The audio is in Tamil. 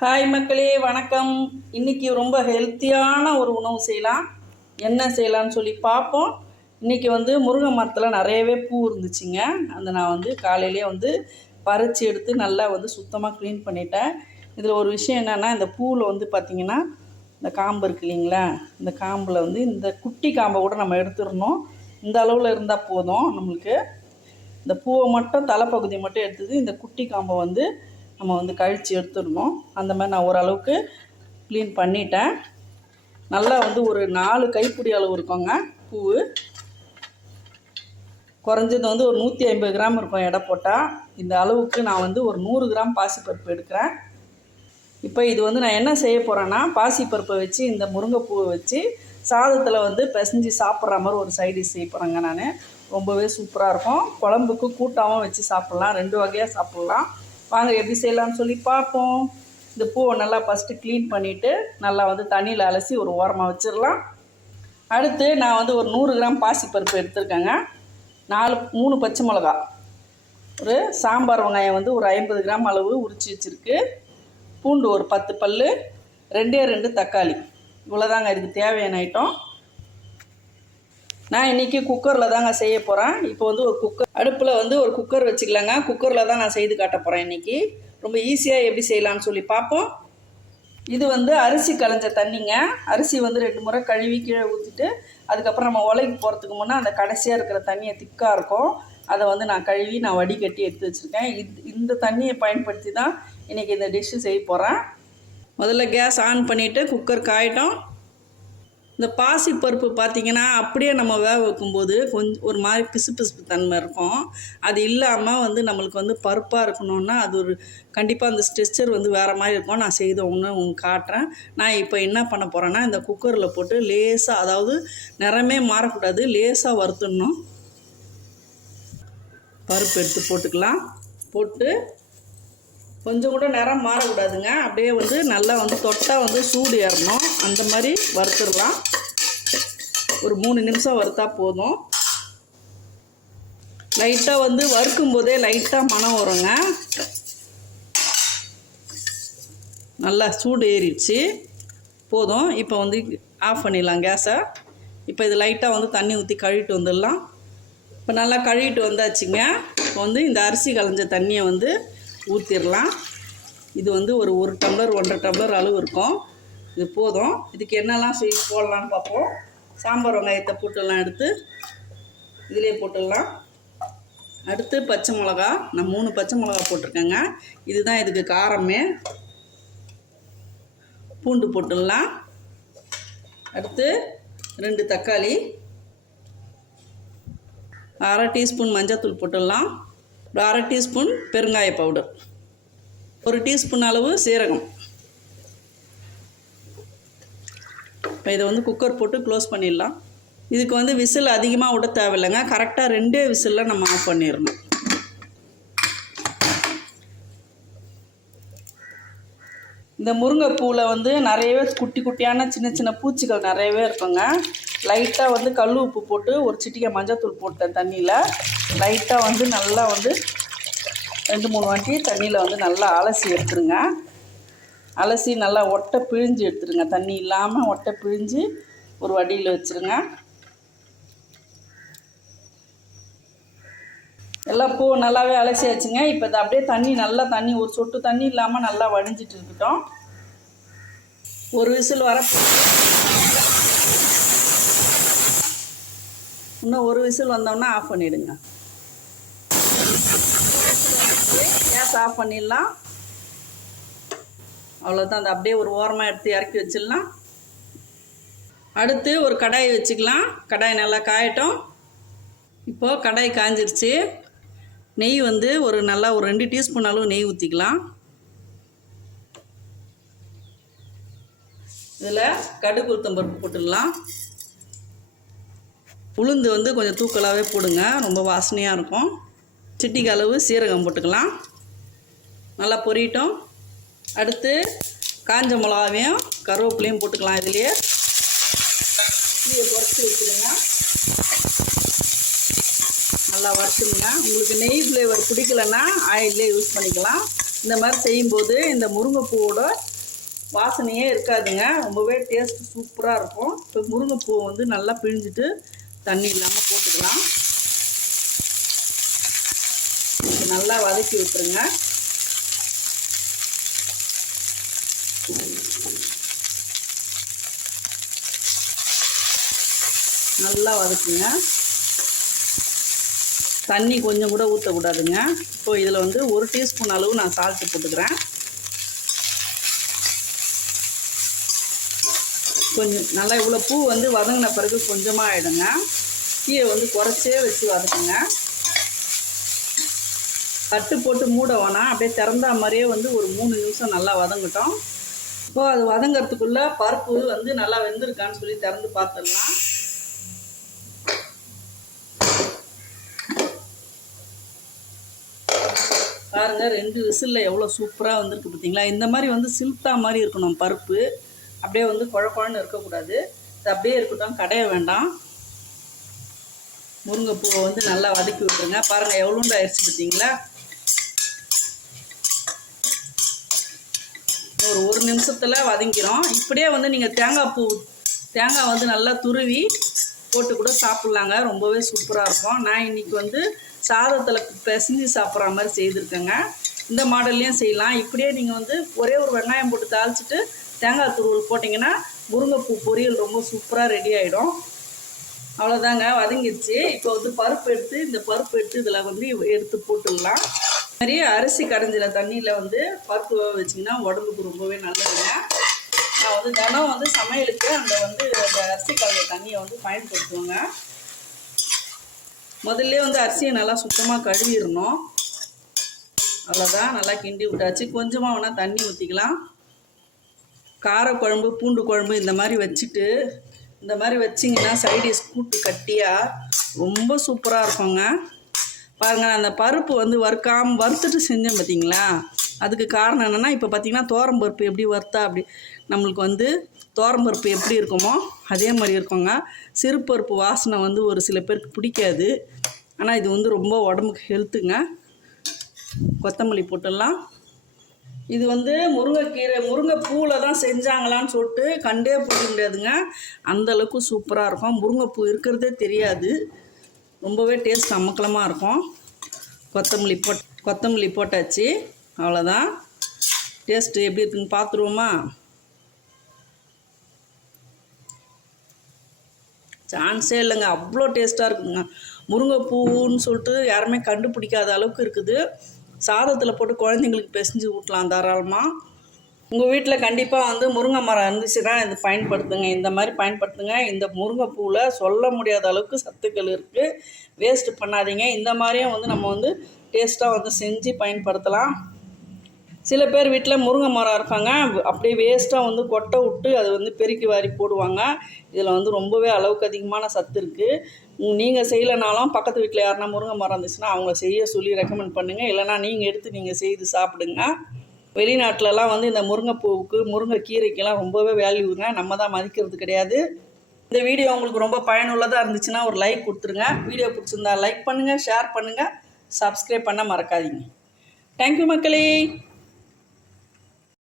ஹாய் மக்களே வணக்கம். இன்றைக்கி ரொம்ப ஹெல்த்தியான ஒரு உணவு செய்யலாம். என்ன செய்யலாம்னு சொல்லி பார்ப்போம். இன்னைக்கு வந்து முருங்கை மரத்தில் நிறையவே பூ இருந்துச்சுங்க. அந்த நான் வந்து காலையிலேயே வந்து பறித்து எடுத்து நல்லா வந்து சுத்தமாக க்ளீன் பண்ணிட்டேன். இதில் ஒரு விஷயம் என்னென்னா இந்த பூவில் வந்து பார்த்திங்கன்னா இந்த காம்பு இருக்கு இல்லைங்களா? இந்த காம்பில் வந்து இந்த குட்டி காம்பை கூட நம்ம எடுத்துடணும். இந்த அளவில் இருந்தால் போதும் நம்மளுக்கு. இந்த பூவை மட்டும் தலைப்பகுதி மட்டும் எடுத்தது இந்த குட்டி காம்பை வந்து நம்ம வந்து கழித்து எடுத்துடணும். அந்த மாதிரி நான் ஓரளவுக்கு க்ளீன் பண்ணிட்டேன். நல்லா வந்து ஒரு நாலு கைப்பிடி அளவு இருக்குங்க பூவு. குறைஞ்சது வந்து ஒரு நூற்றி ஐம்பது கிராம் இருக்கும் எடை போட்டால் இந்த அளவுக்கு நான் வந்து ஒரு நூறு கிராம் பாசிப்பருப்பு எடுக்கிறேன். இப்போ இது வந்து நான் என்ன செய்ய போகிறேன்னா பாசிப்பருப்பை வச்சு இந்த முருங்கைப்பூவை வச்சு சாதத்தில் வந்து பிசைஞ்சு சாப்பிட்ற மாதிரி ஒரு சைடிஷ் செய்ய போகிறேங்க நான். ரொம்பவே சூப்பராக இருக்கும். குழம்புக்கு கூட்டாகவும் வச்சு சாப்பிட்லாம். ரெண்டு வகையாக சாப்பிட்லாம். வாங்க எப்படி செய்யலாம்னு சொல்லி பார்ப்போம். இந்த பூவை நல்லா ஃபஸ்ட்டு க்ளீன் பண்ணிவிட்டு நல்லா வந்து தண்ணியில் அலசி ஒரு ஓரமாக வச்சிடலாம். அடுத்து நான் வந்து ஒரு நூறு கிராம் பாசிப்பருப்பு எடுத்திருக்கேங்க. நாலு மூணு பச்சை மிளகா. ஒரு சாம்பார் வெங்காயம் வந்து ஒரு ஐம்பது கிராம் அளவு உரித்து வச்சுருக்கு. பூண்டு ஒரு பத்து பல் ரெண்டே ரெண்டு தக்காளி. இவ்வளோதாங்க இதுக்கு தேவையான ஐட்டம் நான் இன்றைக்கி குக்கரில் தாங்க செய்ய போகிறேன் இப்போ வந்து ஒரு குக்கர் அடுப்பில் வந்து ஒரு குக்கர் வச்சுக்கலாங்க. குக்கரில் தான் நான் செய்து காட்ட போகிறேன் இன்றைக்கி ரொம்ப ஈஸியாக எப்படி செய்யலாம்னு சொல்லி பார்ப்போம். இது வந்து அரிசி களைஞ்ச தண்ணிங்க. அரிசி வந்து ரெண்டு முறை கழுவி கீழே ஊற்றிட்டு அதுக்கப்புறம் நம்ம உலைக்கு போகிறதுக்கு முன்னே அந்த கடைசியாக இருக்கிற தண்ணியை திக்காக இருக்கும். அதை வந்து நான் கழுவி நான் வடிகட்டி எடுத்து வச்சுருக்கேன். இது இந்த தண்ணியை பயன்படுத்தி தான் இன்றைக்கி இந்த டிஷ்ஷு செய்ய போகிறேன் முதல்ல கேஸ் ஆன் பண்ணிவிட்டு குக்கர் காயிட்டோம். இந்த பாசி பருப்பு பார்த்திங்கன்னா அப்படியே நம்ம வேக வைக்கும்போது கொஞ்சம் ஒரு மாதிரி பிசு பிசுப்பு தன்மை இருக்கும். அது இல்லாமல் வந்து நம்மளுக்கு வந்து பருப்பாக இருக்கணும்னா அது ஒரு கண்டிப்பாக அந்த ஸ்ட்ரெச்சர் வந்து வேறு மாதிரி இருக்கும். நான் செய்த ஒன்று உங்களுக்கு காட்டுறேன். நான் இப்போ என்ன பண்ண போகிறேன்னா இந்த குக்கரில் போட்டு லேசாக அதாவது நிறமே மாறக்கூடாது. லேசாக வறுத்துடணும். பருப்பு எடுத்து போட்டுக்கலாம். போட்டு கொஞ்சம் கூட நிறம் மாறக்கூடாதுங்க. அப்படியே வந்து நல்லா வந்து தொட்டால் வந்து சூடு ஏறணும். அந்த மாதிரி வறுத்துடலாம். ஒரு மூணு நிமிஷம் வறுத்தா போதும். லைட்டாக வந்து வறுக்கும் போதே லைட்டாக மனம் வருங்க. நல்லா சூடு ஏறிடுச்சு. போதும். இப்போ வந்து ஆஃப் பண்ணிடலாம் கேஸை இப்போ இது லைட்டாக வந்து தண்ணி ஊற்றி கழுவிட்டு வந்துடலாம். இப்போ நல்லா கழுவிட்டு வந்தாச்சுங்க. இப்போ வந்து இந்த அரிசி களைஞ்ச தண்ணியை வந்து ஊற்றிடலாம் இது வந்து ஒரு ஒரு டம்ளர் ஒன்றரை டம்ளர் அளவு இருக்கும். இது போதும். இதுக்கு என்னெல்லாம் செய் போடலான்னு பார்ப்போம். சாம்பார் வெங்காயத்தை போட்டுடலாம் எடுத்து இதிலே போட்டுடலாம். அடுத்து பச்சை மிளகா. நான் மூணு பச்சை மிளகா போட்டிருக்கேங்க. இதுதான் இதுக்கு காரமே. பூண்டு போட்டுடலாம். அடுத்து ரெண்டு தக்காளி. அரை டீஸ்பூன் மஞ்சத்தூள் போட்டுடலாம். ஒரு அரை டீஸ்பூன் பெருங்காய பவுடர். ஒரு டீஸ்பூன் அளவு சீரகம். இப்போ இதை வந்து குக்கர் போட்டு க்ளோஸ் பண்ணிடலாம். இதுக்கு வந்து விசில் அதிகமாக விட தேவையில்லைங்க. கரெக்டாக ரெண்டே விசிலில் நம்ம ஆஃப் பண்ணிடணும். இந்த முருங்கைப்பூவில் வந்து நிறையவே குட்டி குட்டியான சின்ன சின்ன பூச்சிகள் நிறையவே இருக்குங்க. லைட்டாக வந்து கல் உப்பு போட்டு ஒரு சிட்டிக்கை மஞ்சத்தூள் போட்டேன் தண்ணியில் லைட்டாக வந்து நல்லா வந்து ரெண்டு மூணு வாட்டி தண்ணியில் வந்து நல்லா அலசி எடுத்துருங்க. அலசி நல்லா ஒட்டை பிழிஞ்சு எடுத்துருங்க. தண்ணி இல்லாமல் ஒட்டை பிழிஞ்சு ஒரு வடியில் வச்சுருங்க. எல்லாம் பூ நல்லாவே அலசியாச்சுங்க. இப்போ இது அப்படியே தண்ணி நல்லா தண்ணி ஒரு சொட்டு தண்ணி இல்லாமல் நல்லா வடிஞ்சிட்டு இருக்கட்டும். ஒரு விசில் வர இன்னும் ஒரு விசில் வந்தோம்னா ஆஃப் பண்ணிவிடுங்க கேஸ் ஆஃப் பண்ணிடலாம். அவ்வளோதான் அந்த அப்படியே ஒரு ஓரமாக எடுத்து இறக்கி வச்சிடலாம். அடுத்து ஒரு கடாய் வச்சுக்கலாம். கடாய் நல்லா காயட்டும். இப்போது கடாய் காஞ்சிருச்சு. நெய் வந்து ஒரு நல்லா ஒரு ரெண்டு டீஸ்பூன் அளவு நெய் ஊற்றிக்கலாம் இதில் கடுகு உளுத்தம்பருப்பு போட்டுடலாம். உளுந்து வந்து கொஞ்சம் தூக்கலாகவே போடுங்க. ரொம்ப வாசனையாக இருக்கும். சிட்டிக்கு அளவு சீரகம் போட்டுக்கலாம். நல்லா பொரியட்டும். அடுத்து காஞ்ச மிளகாவையும் கருவேப்பிலையும் போட்டுக்கலாம் இதுலேயே. தீயை குறைச்சி வச்சுருங்க. நல்லா வறுத்துருங்க. உங்களுக்கு நெய் ஃப்ளேவர் பிடிக்கலன்னா ஆயிலே யூஸ் பண்ணிக்கலாம். இந்த மாதிரி செய்யும்போது இந்த முருங்கைப்பூவோட வாசனையே இருக்காதுங்க. ரொம்பவே டேஸ்ட் சூப்பராக இருக்கும். இப்போ முருங்கைப்பூவை வந்து நல்லா பிழிஞ்சிட்டு தண்ணி இல்லாமல் போட்டுக்கலாம். நல்லா வதக்கி விட்டுருங்க. நல்லா வதக்குங்க. தண்ணி கொஞ்சம் கூட ஊற்றக்கூடாதுங்க இப்போ இதில் வந்து ஒரு டீஸ்பூன் அளவு நான் சால்ட்டு போட்டுக்கிறேன். கொஞ்சம் நல்லா இவ்வளோ பூ வந்து வதங்கின பிறகு கொஞ்சமாக ஆகிடுங்க தீயை வந்து குறைச்சே வச்சு வதக்குங்க. தட்டு போட்டு மூட வேணாம். அப்படியே திறந்தா மாதிரியே வந்து ஒரு மூணு நிமிஷம் நல்லா வதங்கட்டும். இப்போது அது வதங்கிறதுக்குள்ளே பருப்பு வந்து நல்லா வெந்திருக்கான்னு சொல்லி திறந்து பார்த்துடலாம். பாருங்க ரெண்டு விசிலில் எவ்வளோ சூப்பராக வந்திருக்கு பார்த்தீங்களா இந்த மாதிரி வந்து சில்தா மாதிரி இருக்கணும் பருப்பு. அப்படியே வந்து குழ குழன்னு இருக்கக்கூடாது. இது அப்படியே இருக்கட்டும் கடைய வேண்டாம். முருங்கைப்பூவை வந்து நல்லா வதக்கி விட்டுருங்க. பாருங்கள் எவ்வளோண்டு ஆயிடுச்சு பார்த்தீங்களா ஒரு ஒரு நிமிஷத்தில் வதங்கிரும். இப்படியே வந்து நீங்கள் தேங்காய் பூ தேங்காய் வந்து நல்லா துருவி போட்டு கூட சாப்பிட்லாங்க. ரொம்பவே சூப்பராக இருக்கும். நான் இன்றைக்கி வந்து சாதத்தில் பிசைஞ்சு சாப்பிட்ற மாதிரி செய்திருக்கேங்க. இந்த மாடல்லையும் செய்யலாம். இப்படியே நீங்கள் வந்து ஒரே ஒரு வெங்காயம் போட்டு தாளிச்சிட்டு தேங்காய் துருவல் போட்டிங்கன்னா முருங்கைப்பூ பொரியல் ரொம்ப சூப்பராக ரெடி ஆகிடும் அவ்வளோதாங்க வதங்கிடுச்சு இப்போ வந்து பருப்பு எடுத்து இந்த பருப்பு எடுத்து இதில் வந்து எடுத்து போட்டுடலாம். நிறைய அரிசி கடைஞ்சிற தண்ணியில் வந்து பருப்பு வச்சிங்கன்னா உடம்புக்கு ரொம்பவே நல்லதுங்க. நான் வந்து தினம் வந்து சமையலுக்கு அந்த வந்து அந்த அரிசி கலந்த தண்ணியை வந்து பயன்படுத்துவேங்க. முதல்ல வந்து அரிசியை நல்லா சுத்தமாக கழுவிடணும். அவ்வளோதான் நல்லா கிண்டி விட்டாச்சு. கொஞ்சமாக வேணால் தண்ணி ஊற்றிக்கலாம் காரக்குழம்பு பூண்டு குழம்பு இந்த மாதிரி வச்சுட்டு இந்த மாதிரி வச்சிங்கன்னா சைடிஷ் கூட்டு கட்டியாக ரொம்ப சூப்பராக இருக்குங்க. பாருங்கள் அந்த பருப்பு வந்து வறுக்காமல் வறுத்துட்டு செஞ்சேன் பார்த்தீங்களா அதுக்கு காரணம் என்னென்னா இப்போ பார்த்தீங்கன்னா தோரம் பருப்பு எப்படி வறுத்தா அப்படி நம்மளுக்கு வந்து தோரம் பருப்பு எப்படி இருக்குமோ அதே மாதிரி இருக்குங்க. சிறுபருப்பு வாசனை வந்து ஒரு சில பேருக்கு பிடிக்காது. ஆனால் இது வந்து ரொம்ப உடம்புக்கு ஹெல்த்துங்க. கொத்தமல்லி போட்டுடலாம். இது வந்து முருங்கைக்கீரை முருங்கைப்பூவில் தான் செஞ்சாங்களான்னு சொல்லிட்டு கண்டே பிடிக்க முடியாதுங்க. அந்தளவுக்கு சூப்பராக இருக்கும். முருங்கைப்பூ இருக்கிறதே தெரியாது. ரொம்பவே டேஸ்ட் அமக்கலமாக இருக்கும். கொத்தமல்லி போட் கொத்தமல்லி போட்டாச்சு. அவ்வளோதான். டேஸ்ட்டு எப்படி இருக்குன்னு பார்த்துருவோமா? சான்ஸே இல்லைங்க. அவ்வளோ டேஸ்ட்டாக இருக்குங்க. முருங்கைப்பூன்னு சொல்லிட்டு யாருமே கண்டுபிடிக்காத அளவுக்கு இருக்குது. சாதத்தில் போட்டு குழந்தைங்களுக்கு பெசஞ்சு ஊட்டலாம் தாராளமாக உங்கள் வீட்டில் கண்டிப்பாக வந்து முருங்கை மரம் இருந்துச்சுன்னா இது பயன்படுத்துங்க. இந்த மாதிரி பயன்படுத்துங்க. இந்த முருங்கைப்பூவில் சொல்ல முடியாத அளவுக்கு சத்துக்கள் இருக்குது வேஸ்ட்டு பண்ணாதீங்க. இந்த மாதிரியும் வந்து நம்ம வந்து டேஸ்ட்டாக வந்து செஞ்சு பயன்படுத்தலாம். சில பேர் வீட்டில் முருங்கை மரம் இருக்காங்க. அப்படியே வேஸ்ட்டாக வந்து கொட்டை விட்டு அதை வந்து பெருக்கி வாரி போடுவாங்க. இதில் வந்து ரொம்பவே அளவுக்கு அதிகமான சத்து இருக்குது நீங்கள் செய்யலைனாலும் பக்கத்து வீட்டில் யாருனா முருங்கை மரம் இருந்துச்சுன்னா அவங்க செய்ய சொல்லி ரெக்கமெண்ட் பண்ணுங்கள் இல்லைனா நீங்கள் எடுத்து நீங்கள் செய்து சாப்பிடுங்க. வெளிநாட்டிலலாம் வந்து இந்த முருங்கைப்பூவுக்கு முருங்கை கீரைக்கெல்லாம் ரொம்பவே வேல்யூங்க நம்ம தான் மதிக்கிறது கிடையாது. இந்த வீடியோ உங்களுக்கு ரொம்ப பயனுள்ளதாக இருந்துச்சுன்னா ஒரு லைக் கொடுத்துருங்க. வீடியோ பிடிச்சிருந்தா லைக் பண்ணுங்கள் ஷேர் பண்ணுங்கள் சப்ஸ்கிரைப் பண்ண மறக்காதீங்க. தேங்க்யூ மக்களே.